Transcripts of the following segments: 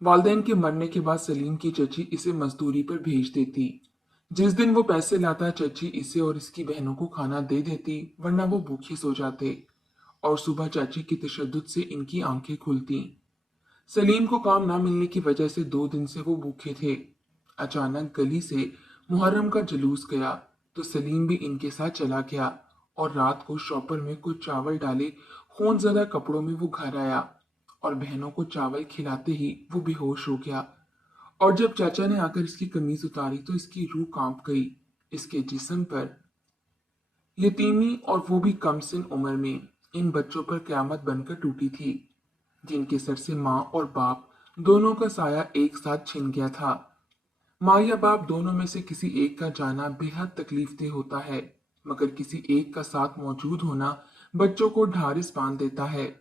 वालिदैन के मरने के बाद सलीम की चची इसे मजदूरी पर भेज देती। जिस दिन वो पैसे लाता चची इसे और इसकी बहनों को खाना दे देती, वरना वो भूखे सो जाते। और सुबह चाची की तशद्दुद से इनकी आंखें खुलती। सलीम को काम ना मिलने की वजह से 2 दिन से वो भूखे थे। अचानक गली से मुहर्रम का जुलूस गया तो सलीम भी इनके साथ चला गया और रात को शॉपर में कुछ चावल डाले खून ज़दा कपड़ों में वो घर आया और बहनों को चावल खिलाते ही वो बेहोश हो गया। और जब चाचा ने आकर इसकी कमीज उतारी तो इसकी रूह कांप गई। इसके जिस्म पर यतीमी और वो भी कम सिन उम्र में इन बच्चों पर क्यामत बनकर टूटी थी, जिनके सर से माँ और बाप दोनों का साया एक साथ छिन गया था। माँ या बाप दोनों में से किसी एक का जाना बेहद तकलीफदेह होता है, मगर किसी एक का साथ मौजूद होना बच्चों को ढारिस बांध देता है।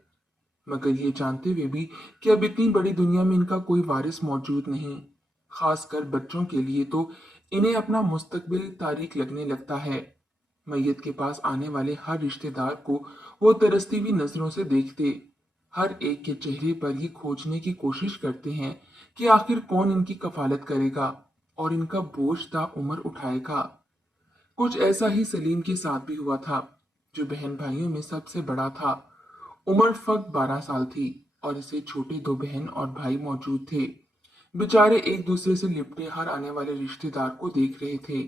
मगर ये जानते हुए भी कि अब इतनी बड़ी दुनिया में इनका कोई वारिस मौजूद नहीं, खासकर बच्चों के लिए तो इन्हें अपना मुस्तकबिल तारीक लगने लगता है। मैयत के पास आने वाले हर रिश्तेदार को वो तरसती हुई नजरों से देखते, हर एक के चेहरे पर ये खोजने की कोशिश करते हैं कि आखिर कौन इनकी कफालत करेगा और इनका बोझ ताउम्र उठाएगा। कुछ ऐसा ही सलीम के साथ भी हुआ था, जो बहन भाइयों में सबसे बड़ा था। उम्र फकत 12 साल थी और इसे छोटे 2 बहन और भाई मौजूद थे। बेचारे एक दूसरे से लिपटे हर आने वाले रिश्तेदार को देख रहे थे।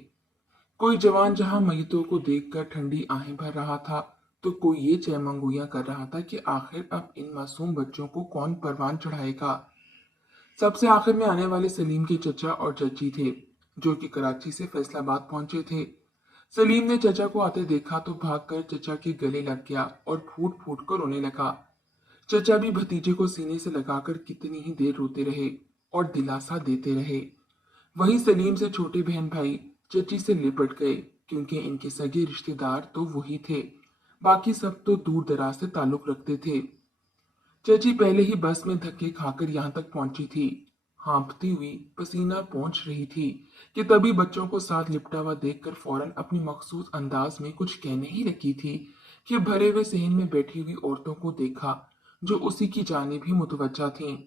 कोई जवान जहां मैयतों को देखकर ठंडी आहें भर रहा था, तो कोई ये चैमंगुइयां कर रहा था कि आखिर अब इन मासूम बच्चों को कौन परवान चढ़ाएगा। सबसे आखिर में आने वाले सलीम के चचा और चची थे, जो कि कराची से फैसलाबाद पहुंचे थे। सलीम ने चचा को आते देखा तो भागकर चचा के गले लग गया और फूट फूट कर रोने लगा। चचा भी भतीजे को सीने से लगाकर कितनी ही देर रोते रहे और दिलासा देते रहे। वहीं सलीम से छोटे बहन भाई चची से लिपट गए, क्योंकि इनके सगे रिश्तेदार तो वही थे, बाकी सब तो दूर दराज से ताल्लुक रखते थे। चची पहले ही बस में धक्के खाकर यहाँ तक पहुंची थी, हाँफती हुई पसीना पहुंच रही थी कि तभी बच्चों को साथ लिपटा हुआ देखकर फौरन अपनी मखसूस अंदाज में कुछ कहने ही लगी थी कि भरे हुए सहन में बैठी हुई औरतों को देखा, जो उसी की जानिब ही मुतवज्जा थीं।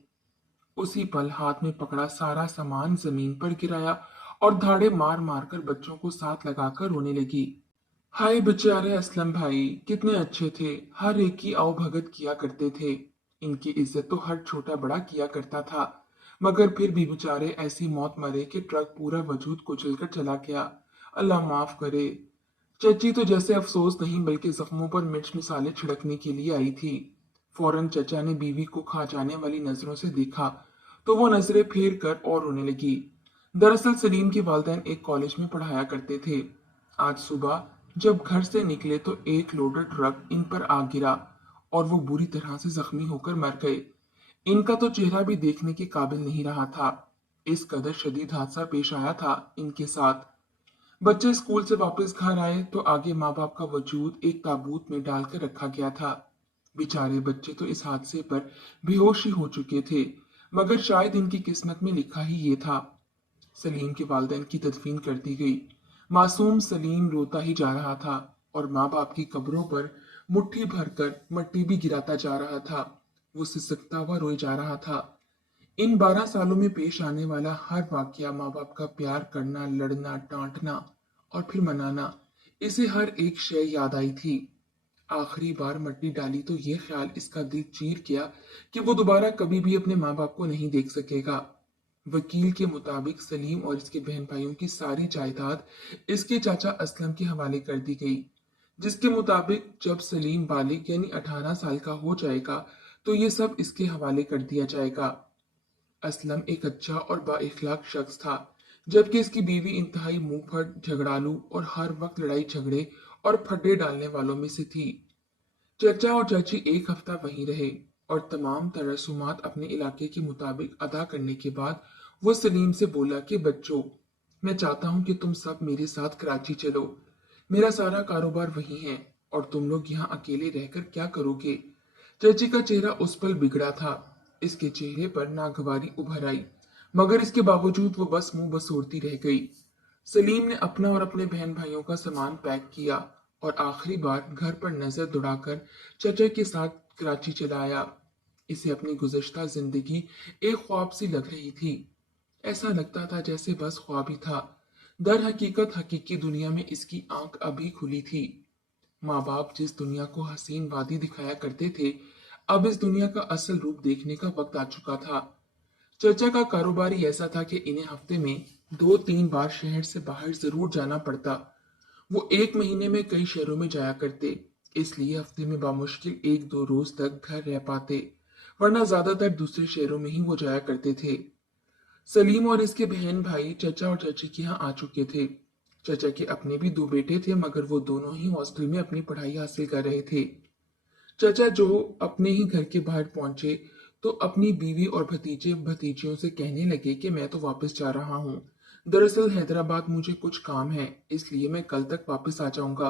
उसी पल हाथ में पकड़ा सारा सामान जमीन पर गिराया और धाड़े मार मार कर बच्चों को साथ लगाकर रोने लगी। हाय बेचारे असलम भाई, कितने अच्छे थे, हर एक की आओ भगत किया करते थे। इनकी इज्जत तो हर छोटा बड़ा किया करता था, मगर फिर भी बेचारे ऐसी मौत मरे कि ट्रक पूरा वजूद कुचल कर चला गया। अल्लाह माफ करे। चची तो जैसे अफसोस नहीं बल्कि जख्मों पर मिर्च मसाले छिड़कने के लिए आई थी। फौरन चचा ने बीवी को खा जाने वाली नजरों से देखा तो वो नजरें फेर कर और रोने लगी। दरअसल सलीम के वालिदैन एक कॉलेज में पढ़ाया करते थे। आज सुबह जब घर से निकले तो एक लोडर ट्रक इन पर आ गिरा और वो बुरी तरह से जख्मी होकर मर गए। इनका तो चेहरा भी देखने के काबिल नहीं रहा था, इस कदर शदीद हादसा पेश आया था इनके साथ। बच्चे स्कूल से वापस घर आए तो आगे माँ बाप का वजूद एक ताबूत में डालकर रखा गया था। बेचारे बच्चे तो इस हादसे पर बेहोश ही हो चुके थे, मगर शायद इनकी किस्मत में लिखा ही ये था। सलीम के वालिदैन की तदफीन कर दी गई। मासूम सलीम रोता ही जा रहा था और माँ बाप की कब्रों पर मुट्ठी भरकर मट्टी भी गिराता जा रहा था। वो सिसकता हुआ रोए जा रहा था। इन 12 सालों में पेश आने वाला हर वाकया माँ बाप का प्यार करना, लड़ना, डांटना और फिर मनाना, इसे हर एक शय याद आई थी। आखिरी बार मट्टी डाली तो ये ख्याल इसका दिल चीर गया कि वो दोबारा कभी भी अपने माँ बाप को नहीं देख सकेगा। वकील के मुताबिक सलीम और इसके बहन भाइयों की सारी जायदाद इसके चाचा असलम के हवाले कर दी गई, जिसके मुताबिक जब सलीम बालिग यानी 18 साल का हो जाएगा तो ये सब इसके हवाले कर दिया जाएगा। असलम एक अच्छा और बाइखलाक शख्स था, जबकि इसकी बीवी इंतहाई मुंहफट, झगड़ालू और हर वक्त लड़ाई झगड़े और फड्डे डालने वालों में से थी। चचा और चाची एक हफ्ता वहीं रहे और तमाम तरसुमात अपने इलाके के मुताबिक अदा करने के बाद वो सलीम से बोला कि बच्चों, मैं चाहता हूँ कि तुम सब मेरे साथ कराची चलो। मेरा सारा कारोबार वहीं है और तुम लोग यहाँ अकेले रहकर क्या करोगे। चाची का चेहरा उस पल बिगड़ा था। इसके चेहरे पर नागवारी उभर आई, मगर इसके बावजूद वो बस मुंह बसोरती रह गई। सलीम ने अपना और अपने बहन भाइयों का सामान पैक किया और आखिरी बार घर पर नजर दौड़ाकर चचा के साथ कराची चला आया। इसे अपनी गुज़श्ता जिंदगी एक ख्वाब सी लग रही थी। ऐसा लगता था जैसे बस ख्वाब ही था। दर हकीकत हकीकी दुनिया में इसकी आंख अभी खुली थी। माँ बाप जिस दुनिया को हसीन वादी दिखाया करते थे, अब इस दुनिया का असल रूप देखने का वक्त आ चुका था। चचा का कारोबार ही ऐसा था कि इन्हें हफ्ते में 2-3 बार शहर से बाहर जरूर जाना पड़ता। वो एक महीने में कई शहरों में जाया करते, इसलिए हफ्ते में बामुश्किल 1-2 रोज तक घर रह पाते, वरना ज्यादातर दूसरे शहरों में ही वो जाया करते थे। सलीम और इसके बहन भाई चचा और चाची के यहाँ आ चुके थे। चचा के अपने भी 2 बेटे थे, मगर वो दोनों ही हॉस्टल में अपनी पढ़ाई हासिल कर रहे थे। चचा जो अपने ही घर के बाहर पहुंचे तो अपनी बीवी और भतीजे भतीजियों से कहने लगे कि मैं तो वापस जा रहा हूँ। दरअसल हैदराबाद मुझे कुछ काम है, इसलिए मैं कल तक वापस आ जाऊंगा।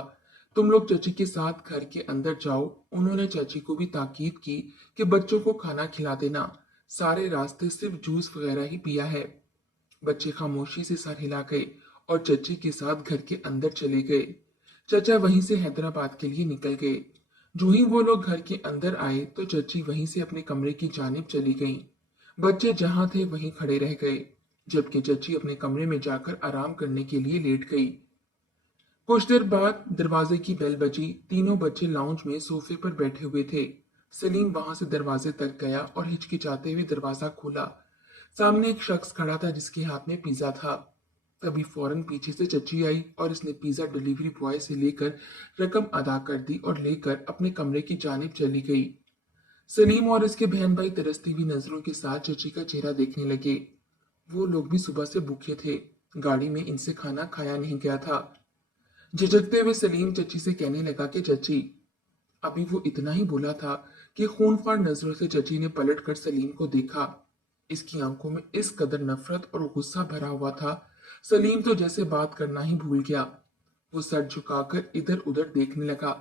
तुम लोग चाची के साथ घर के अंदर जाओ। उन्होंने चाची को भी ताकीद की कि बच्चों को खाना खिला देना, सारे रास्ते सिर्फ जूस वगैरह ही पिया है। बच्चे खामोशी से सर हिला गए और चची के साथ घर के अंदर चले गए। चचा वहीं से हैदराबाद के लिए निकल गए। जो ही वो लोग घर के अंदर आए तो चची वहीं से अपने कमरे की जानिब चली गईं। बच्चे जहां थे वहीं खड़े रह गए, जबकि चची अपने कमरे में जाकर आराम करने के लिए लेट गई। कुछ देर बाद दरवाजे की बेल बजी। तीनों बच्चे लाउंज में सोफे पर बैठे हुए थे। सलीम वहां से दरवाजे तक गया और हिचकिचाते हुए दरवाजा खोला। सामने एक शख्स खड़ा था जिसके हाथ में पिज्जा था। तभी फौरन पीछे से चची आई और इसने पिज्जा डिलीवरी बॉय से लेकर रकम अदा कर दी और लेकर अपने कमरे की जानिब चली गई। सलीम और इसके बहन भाई तरसती हुई नजरों के साथ चची का चेहरा देखने लगे। वो लोग भी सुबह से भूखे थे, गाड़ी में इनसे खाना खाया नहीं गया था। झिझकते हुए सलीम चची से कहने लगा कि चची। अभी वो इतना ही बोला था कि खूनखार नजरों से चची ने पलट कर सलीम को देखा। इसकी आंखों में इस कदर नफरत और गुस्सा भरा हुआ था, सलीम तो जैसे बात करना ही भूल गया। वो सर झुकाकर इधर उधर देखने लगा।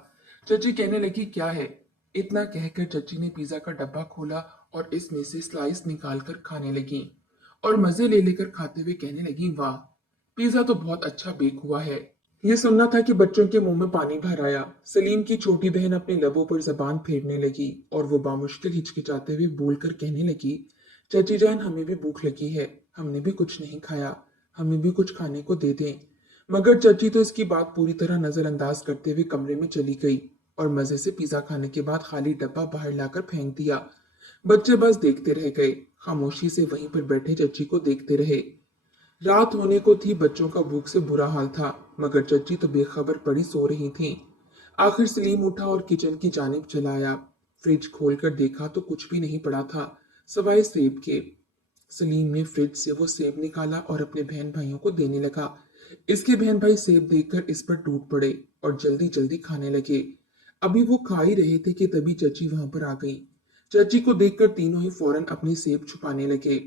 चची कहने लगी क्या है। इतना कहकर चची ने पिज्जा का डब्बा खोला और इसमें से स्लाइस निकालकर खाने लगी और मजे ले लेकर खाते हुए कहने लगी वाह, पिज्जा तो बहुत अच्छा बेक हुआ है। ये सुनना था कि बच्चों के मुंह में पानी भर आया। सलीम की छोटी बहन अपने लबों पर जबान फेरने लगी और वो बामुश्किल हिचकिचाते हुए बोलकर कहने लगी, चाची जान हमें भी भूख लगी है, हमने भी कुछ नहीं खाया, हमें भी कुछ खाने को दे दें। मगर चाची तो इसकी बात पूरी तरह नजरअंदाज करते हुए कमरे में चली गई और मजे से पिज्जा खाने के बाद खाली डब्बा बाहर लाकर फेंक दिया। बच्चे बस देखते रह गए, खामोशी से वहीं पर बैठे चची को देखते रहे। रात होने को थी, बच्चों का भूख से बुरा हाल था, मगर चच्ची तो बेखबर पड़ी सो रही थी। आखिर सलीम उठा और किचन की जानिब चला आया। फ्रिज खोलकर देखा तो कुछ भी नहीं पड़ा था सवाए सेब के। सलीम ने फ्रिज से वो सेब निकाला और अपने बहन भाइयों को देने लगा। इसके बहन भाई सेब देखकर इस पर टूट पड़े और जल्दी जल्दी खाने लगे। अभी वो खा ही रहे थे कि तभी चची वहां पर आ गई। चची को देखकर तीनों ही फौरन अपनी सेब छुपाने लगे।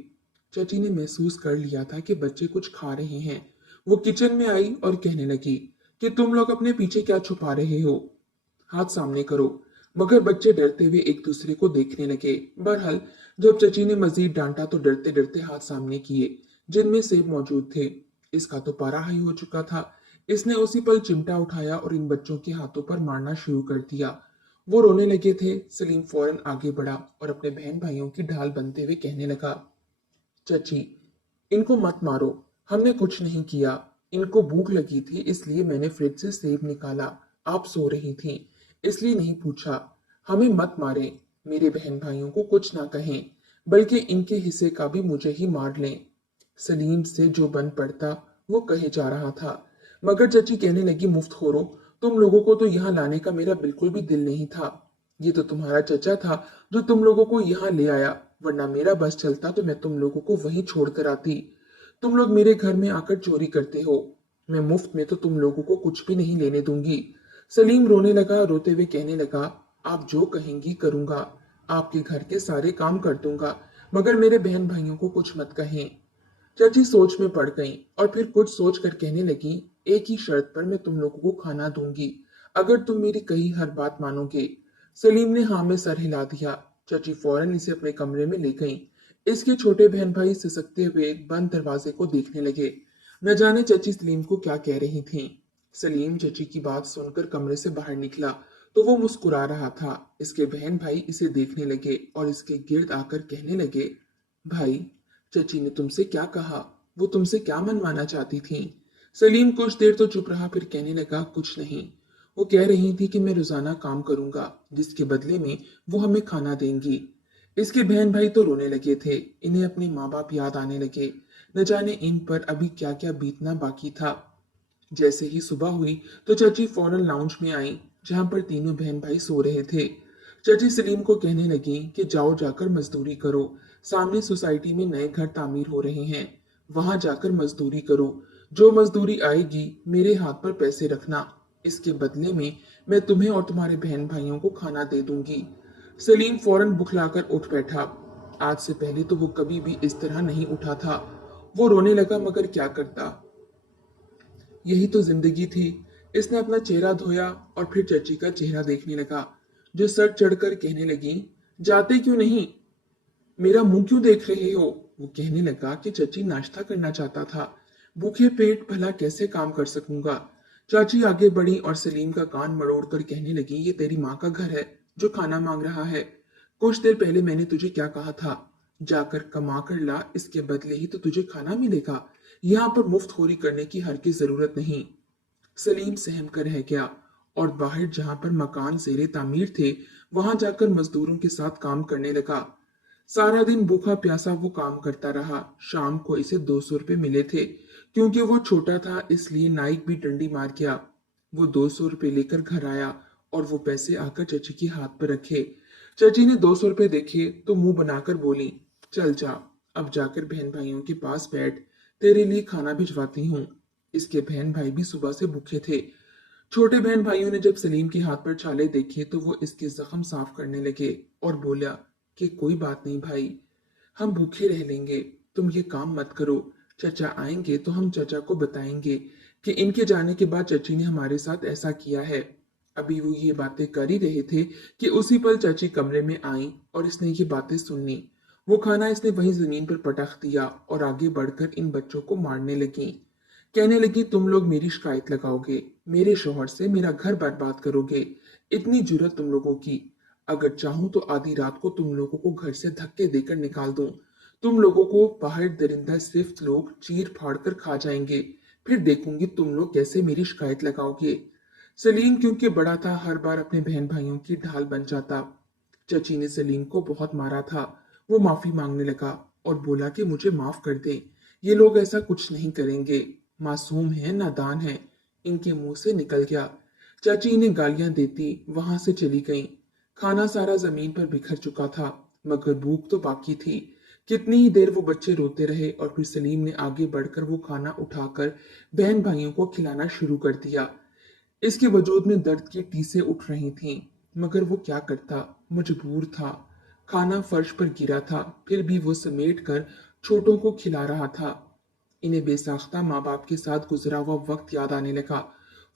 चची ने महसूस कर लिया था कि बच्चे कुछ खा रहे हैं। वो किचन में आई और कहने लगी कि तुम लोग अपने पीछे क्या छुपा रहे हो, हाथ सामने करो। मगर बच्चे डरते हुए एक दूसरे को देखने लगे। बहरहाल जब चची ने मजीद डांटा तो डरते डरते हाथ सामने किए जिनमें सेब मौजूद थे। इसका तो पारा हाई हो चुका था। इसने उसी पल चिमटा उठाया और इन बच्चों के हाथों पर मारना शुरू कर दिया। वो रोने लगे थे। सलीम फौरन आगे बढ़ा और अपने बहन भाइयों की ढाल बनते हुए कहने लगा, चची इनको मत मारो, हमने कुछ नहीं किया। इनको भूख लगी थी इसलिए मैंने फ्रिज से सेब निकाला, आप सो रही थी इसलिए नहीं पूछा। हमें मत मारे, मेरे बहन भाइयों को कुछ ना कहें, बल्कि इनके हिस्से का भी मुझे ही मार लें। सलीम से जो बन पड़ता वो कहे जा रहा था, मगर चची कहने लगी मुफ्तखोरो, तुम लोगों को तो यहाँ लाने का मेरा बिल्कुल भी दिल नहीं था। ये तो तुम्हारा चचा था जो तुम लोगों को यहाँ ले आया, वरना मेरा बस चलता तो मैं तुम लोगों को वहीं छोड़कर आती। तुम लोग मेरे घर में आकर चोरी करते हो, मैं मुफ्त में तो तुम लोगों को कुछ भी नहीं लेने दूंगी। सलीम रोने लगा, रोते हुए कहने लगा, आप जो कहेंगी करूंगा, आपके घर के सारे काम कर दूंगा, मगर मेरे बहन भाइयों को कुछ मत कहें। चाची सोच में पड़ गईं और फिर कुछ सोच कर कहने लगी, एक ही शर्त पर मैं तुम लोगों को खाना दूंगी, अगर तुम मेरी कही हर बात मानोगे। सलीम ने हाँ में सर हिला दिया। चाची फौरन इसे अपने कमरे में ले गईं। इसके छोटे बहन भाई सिसकते हुए बंद दरवाजे को देखने लगे। न जाने चाची सलीम को क्या कह रही थीं। सलीम चाची की बात सुनकर कमरे से बाहर निकला तो वो मुस्कुरा रहा था। इसके बहन भाई इसे देखने लगे और इसके गिर्द आकर कहने लगे, भाई, चची ने तुमसे क्या कहा? वो तुमसे क्या मनवाना चाहती थी? सलीम कुछ देर तो चुप रहा, फिर कहने लगा, कुछ नहीं। वो कह रही थी कि मैं रोजाना काम करूंगा, जिसके बदले में वो हमें खाना देंगी। इसके बहन भाई तो रोने लगे थे। इन्हें अपने माँ बाप याद आने लगे। न जाने इन पर अभी क्या क्या बीतना बाकी था। जैसे ही सुबह हुई तो चाची फौरन लाउंज में आई, जहां पर तीनों बहन भाई सो रहे थे। चाची सलीम को कहने लगी कि जाओ जाकर मजदूरी करो। सामने सोसाइटी में नए घर तामीर हो रहे हैं, वहां जाकर मजदूरी करो। जो मजदूरी आएगी मेरे हाथ पर पैसे रखना। इसके बदले में मैं तुम्हें और तुम्हारे बहन भाइयों को खाना दे दूंगी। सलीम फौरन बुखलाकर उठ बैठा। आज से पहले तो वो कभी भी इस तरह नहीं उठा था। वो रोने लगा, मगर क्या करता, यही तो जिंदगी थी। इसने अपना चेहरा धोया और फिर चची का चेहरा देखने लगा, जो सर चढ़कर कहने लगी, जाते क्यों नहीं? मेरा मुंह क्यों देख रहे हो? वो कहने लगा कि चची नाश्ता करना चाहता था। भूखे पेट भला कैसे काम कर सकूंगा? चाची आगे बढ़ी और सलीम का कान मरोड़कर कहने लगी, ये तेरी माँ का घर है जो खाना मांग रहा है। कुछ देर पहले मैंने तुझे क्या कहा था? जाकर कमा कर ला, इसके बदले ही तो तुझे खाना मिलेगा। यहाँ पर मुफ्तखोरी करने की हर की जरूरत नहीं। सलीम सहम कर रह गया और बाहर जहां पर मकान जेरे तामीर थे, वहां जाकर मजदूरों के साथ काम करने लगा। सारा दिन भूखा प्यासा वो काम करता रहा। शाम को इसे 200 रुपये मिले थे। क्योंकि वो छोटा था इसलिए नाइक भी डंडी मार गया। वो 200 रुपये लेकर घर आया और वो पैसे आकर चची के हाथ पर रखे। चची ने 200 रुपये देखे तो मुंह बनाकर बोली, चल जा, अब जाकर बहन भाइयों के पास बैठ, तेरे लिए खाना भिजवाती हूँ। इसके बहन भाई भी सुबह से भूखे थे। छोटे बहन भाइयों ने जब सलीम के हाथ पर छाले देखे तो वो इसके जख्म साफ करने लगे और बोला कि कोई बात नहीं भाई, हम भूखे रह लेंगे, तुम ये काम मत करो। चचा आएंगे तो हम चचा को बताएंगे कि इनके जाने के बाद चची ने हमारे साथ ऐसा किया है। अभी वो ये बातें कर ही रहे थे कि उसी पल चाची कमरे में आई और इसने ये बातें सुननी। वो खाना इसने वहीं जमीन पर पटक दिया और आगे बढ़कर इन बच्चों को मारने लगी। कहने लगी, तुम लोग मेरी शिकायत लगाओगे, मेरे शोहर से मेरा घर बर्बाद करोगे। इतनी जुर्रत तुम लोगों की। अगर चाहूं तो आधी रात को तुम लोगों को घर से धक्के देकर निकाल दूं। तुम लोगों को बाहर दरिंदा सिर्फ लोग चीर फाड़ कर खा जाएंगे। फिर देखूंगी तुम लोग कैसे मेरी शिकायत लगाओगे। सलीम क्योंकि बड़ा था, हर बार अपने बहन भाइयों की ढाल बन जाता। चची ने सलीम को बहुत मारा था। वो माफी मांगने लगा और बोला कि मुझे माफ कर दे, ये लोग ऐसा कुछ नहीं करेंगे, मासूम है, नादान है। इनके मुंह से निकल गया। चाची इन्हें गालियां देती वहां से चली गईं। खाना सारा जमीन पर बिखर चुका था, मगर भूख तो बाकी थी। कितनी ही देर वो बच्चे रोते रहे और फिर सलीम ने आगे बढ़कर वो खाना उठाकर बहन भाइयों को खिलाना शुरू कर दिया। इसके वजूद में दर्द की टीसें उठ रही थीं, मगर वो क्या करता, मजबूर था। खाना फर्श पर गिरा था, फिर भी वो समेट कर छोटों को खिला रहा था। इन्हें बेसाख्ता माँ बाप के साथ गुजरा हुआ वक्त याद आने लगा।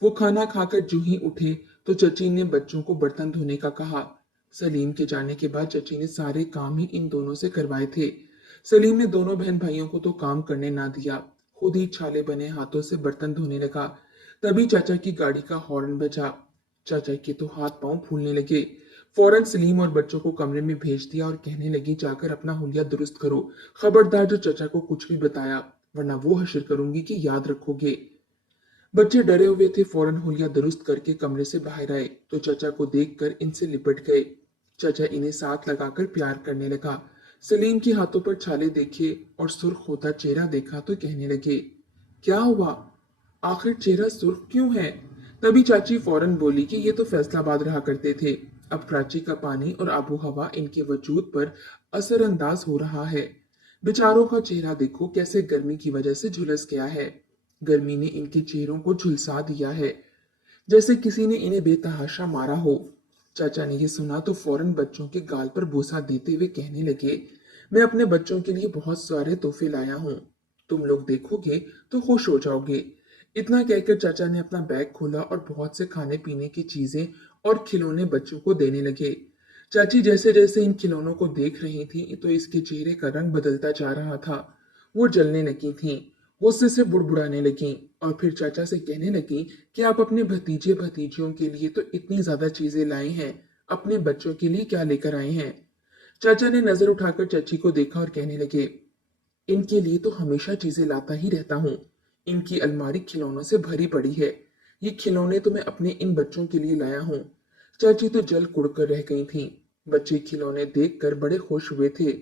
वो खाना खाकर जूं ही उठे तो चची ने बच्चों को बर्तन धोने का कहा। सलीम के जाने के बाद चची ने सारे काम ही इन दोनों से करवाए थे। सलीम ने दोनों बहन भाइयों को तो काम करने ना दिया, खुद ही छाले बने हाथों से बर्तन धोने लगा। तभी चाचा की गाड़ी का हॉर्न बजा। चाचा के तो हाथ पांव फूलने लगे। फौरन सलीम और बच्चों को कमरे में भेज दिया और कहने लगी, जाकर अपना हुलिया दुरुस्त करो। खबरदार जो चाचा को कुछ भी बताया, वरना वो हश्र करूंगी कि याद रखोगे। बच्चे डरे हुए थे, फौरन हुलिया दुरुस्त करके कमरे से बाहर आए तो चाचा को देखकर इनसे लिपट गए। चाचा इन्हें साथ लगाकर प्यार करने लगा। सलीम के हाथों पर छाले देखे और सुर्ख होता चेहरा देखा तो कहने लगे, क्या हुआ, आखिर चेहरा सुर्ख क्यों है? तभी चाची फौरन बोली कि ये तो फैसलाबाद रहा करते थे, अब कराची का पानी और आबो हवा इनके वजूद पर असरअंदाज हो रहा है। बेचारों का चेहरा देखो कैसे गर्मी की वजह से झुलस गया है। गर्मी ने इनके चेहरों को झुलसा दिया है, जैसे किसी ने इन्हें बेतहाशा मारा हो। चाचा ने यह सुना तो फौरन बच्चों के गाल पर बोसा देते हुए कहने लगे, मैं अपने बच्चों के लिए बहुत सारे तोहफे लाया हूँ, तुम लोग देखोगे तो खुश हो जाओगे। इतना कहकर चाचा ने अपना बैग खोला और बहुत से खाने पीने की चीजें और खिलौने बच्चों को देने लगे। चाची जैसे जैसे इन खिलौनों को देख रही थी तो इसके चेहरे का रंग बदलता जा रहा था। वो जलने लगी थी। गुस्से से बुड़बुड़ाने लगीं और फिर चाचा से कहने लगीं कि आप अपने भतीजे भतीजियों के लिए तो इतनी ज्यादा चीजें लाए हैं, अपने बच्चों के लिए क्या लेकर आए हैं? चाचा ने नजर उठाकर चाची को देखा और कहने लगे, इनके लिए तो हमेशा चीजें लाता ही रहता हूँ। इनकी अलमारी खिलौनों से भरी पड़ी है। ये खिलौने तो मैं अपने इन बच्चों के लिए लाया हूँ। चाची तो जल कुड़कर रह गई थीं। बच्चे खिलौने देखकर बड़े खुश हुए थे।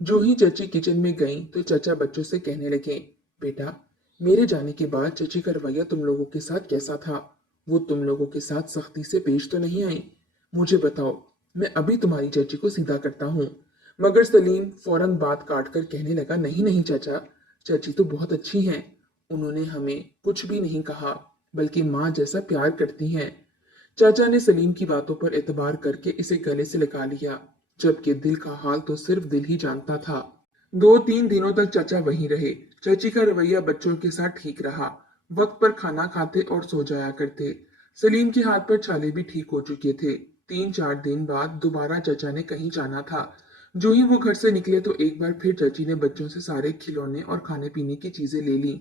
जो ही चाची किचन में गईं तो चाचा बच्चों से कहने लगे, बेटा, मेरे जाने के बाद चाची का रवैया तुम लोगों के साथ कैसा था? वो तुम लोगों के साथ सख्ती से पेश तो नहीं आई? मुझे बताओ, मैं अभी तुम्हारी चाची को सीधा करता हूँ। मगर सलीम फौरन बात काटकर कहने लगा, नहीं नहीं चाचा, चाची तो बहुत अच्छी हैं। उन्होंने हमें कुछ भी नहीं कहा, बल्कि माँ जैसा प्यार करती हैं। चाचा ने सलीम की बातों पर एतबार करके इसे गले से लगा लिया, जबकि दिल का हाल तो सिर्फ दिल ही जानता था। 2-3 दिनों तक चाचा वहीं रहे। चाची का रवैया बच्चों के साथ ठीक रहा। वक्त पर खाना खाते और सो जाया करते। सलीम के हाथ पर छाले भी ठीक हो चुके थे। 3-4 दिन बाद दोबारा चाचा ने कहीं जाना था। जो ही वो घर से निकले तो एक बार फिर चाची ने बच्चों से सारे खिलौने और खाने पीने की चीजें ले ली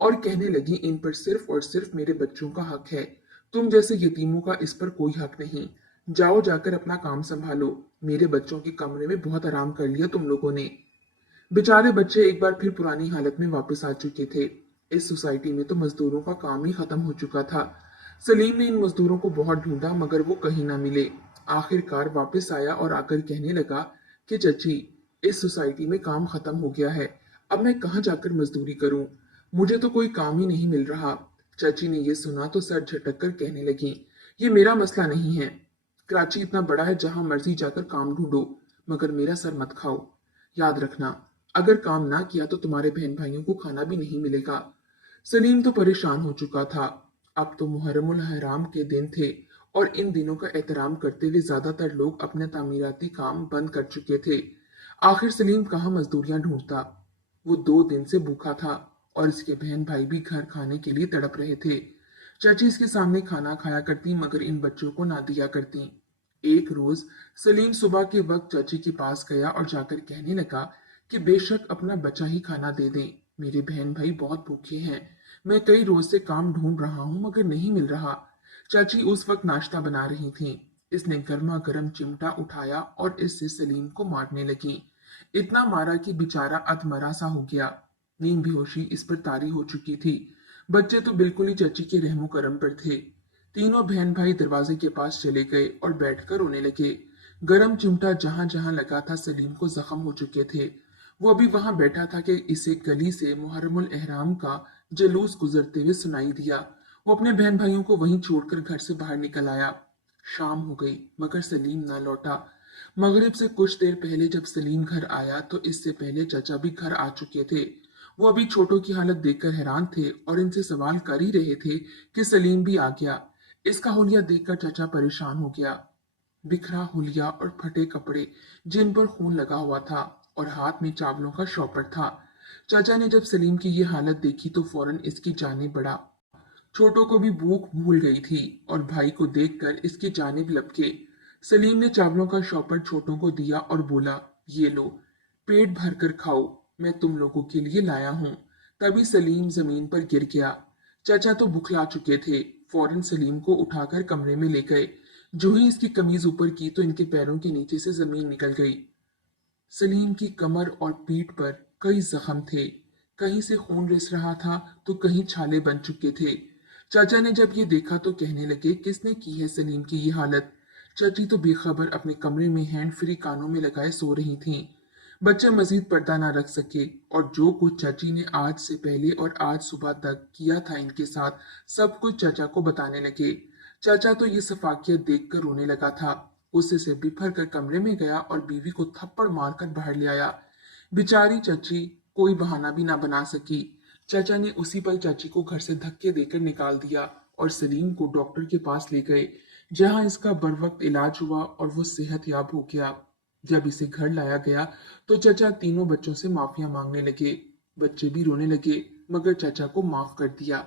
और कहने लगी, इन पर सिर्फ और सिर्फ मेरे बच्चों का हक है। तुम जैसे यतीमों का इस पर कोई हक नहीं। जाओ जाकर अपना काम संभालो। मेरे बच्चों के कमरे में बहुत आराम कर लिया तुम लोगों ने। बेचारे बच्चे एक बार फिर पुरानी हालत में वापस आ चुके थे। इस सोसाइटी में तो मजदूरों का काम ही खत्म हो चुका था। सलीम ने इन मजदूरों को बहुत ढूंढा मगर वो कहीं ना मिले। आखिरकार वापस आया और आकर कहने लगा कि चची, इस सोसाइटी में काम खत्म हो गया है। अब मैं कहाँ जाकर मजदूरी करूं? मुझे तो कोई काम ही नहीं मिल रहा। चाची ने यह सुना तो सर झटक कर कहने लगी, ये मेरा मसला नहीं है। कराची इतना बड़ा है, जहां मर्जी जाकर काम ढूंढो, मगर मेरा सर मत खाओ। याद रखना, अगर काम ना किया तो तुम्हारे बहन भाइयों को खाना भी नहीं मिलेगा। सलीम तो परेशान हो चुका था। अब तो मुहर्रमुल हराम के दिन थे और इन दिनों का एहतराम करते हुए ज्यादातर लोग अपने तामीराती काम बंद कर चुके थे। आखिर सलीम कहाँ मजदूरियां ढूंढता? वो 2 दिन से भूखा था और इसके बहन भाई भी घर खाने के लिए तड़प रहे थे। चाची इसके सामने खाना खाया करती मगर इन बच्चों को ना दिया करती। एक रोज सलीम सुबह के वक्त चाची के पास गया और जाकर कहने लगा कि बेशक अपना बचा ही खाना दे दें, मेरे बहन भाई बहुत भूखे हैं। मैं कई रोज से काम ढूंढ रहा हूं मगर नहीं मिल रहा। चाची उस वक्त नाश्ता बना रही थी। इसने गर्मा गर्म चिमटा उठाया और इससे सलीम को मारने लगी। इतना मारा कि बेचारा अधमरा सा हो गया। नींद बेहोशी इस पर तारी हो चुकी थी। बच्चे तो बिल्कुल ही चाची के रहमो करम पर थे। तीनों बहन भाई दरवाजे के पास चले गए और बैठकर रोने लगे। गरम चिमटा जहां जहां लगा था सलीम को जख्म हो चुके थे। वो अभी वहां बैठा था कि इसे गली से मुहर्रमुल एहराम का जुलूस गुजरते हुए सुनाई दिया। वो अपने बहन भाइयों को वहीं छोड़कर घर से बाहर निकल आया। शाम हो गई मगर सलीम ना लौटा। मगरिब से कुछ देर पहले जब सलीम घर आया तो इससे पहले चाचा भी घर आ चुके थे। वो अभी छोटों की हालत देखकर हैरान थे और इनसे सवाल कर ही रहे थे कि सलीम भी आ गया। इसका हुलिया देखकर चाचा परेशान हो गया। बिखरा हुलिया और फटे कपड़े जिन पर खून लगा हुआ था और हाथ में चावलों का शॉपर था। चाचा ने जब सलीम की ये हालत देखी तो फौरन इसकी जानिब बढ़ा। छोटों को भी भूख भूल गई थी और भाई को देखकर इसकी जानिब लपके। सलीम ने चावलों का शॉपर छोटों को दिया और बोला, ये लो, पेट भर कर खाओ, मैं तुम लोगों के लिए लाया हूं। तभी सलीम जमीन पर गिर गया। चाचा तो बुखला चुके थे। फौरन सलीम को उठाकर कमरे में ले गए। जो ही इसकी कमीज ऊपर की तो इनके पैरों के नीचे से जमीन निकल गई। सलीम की कमर और पीठ पर कई जख्म थे। कहीं से खून रिस रहा था तो कहीं छाले बन चुके थे। चाचा ने जब ये देखा तो कहने लगे, किसने की है सलीम की ये हालत? चाची तो बेखबर अपने कमरे में हैंड फ्री कानों में लगाए सो रही थीं। बच्चे मजीद पर्दा ना रख सके और जो कुछ चाची ने आज से पहले और आज सुबह तक किया था इनके साथ, सब कुछ चाचा को बताने लगे। चाचा तो ये सफाकियत देखकर रोने लगा था। गुस्से से बिफर कर कमरे में गया और बीवी को थप्पड़ मारकर बाहर ले आया। बेचारी चाची कोई बहाना भी ना बना सकी। चाचा ने उसी पल चाची को घर से धक्के देकर निकाल दिया और सलीम को डॉक्टर के पास ले गए, जहां इसका बरवक्त इलाज हुआ और वो सेहतयाब हो गया। जब इसे घर लाया गया तो चाचा तीनों बच्चों से माफिया मांगने लगे। बच्चे भी रोने लगे मगर चाचा को माफ कर दिया।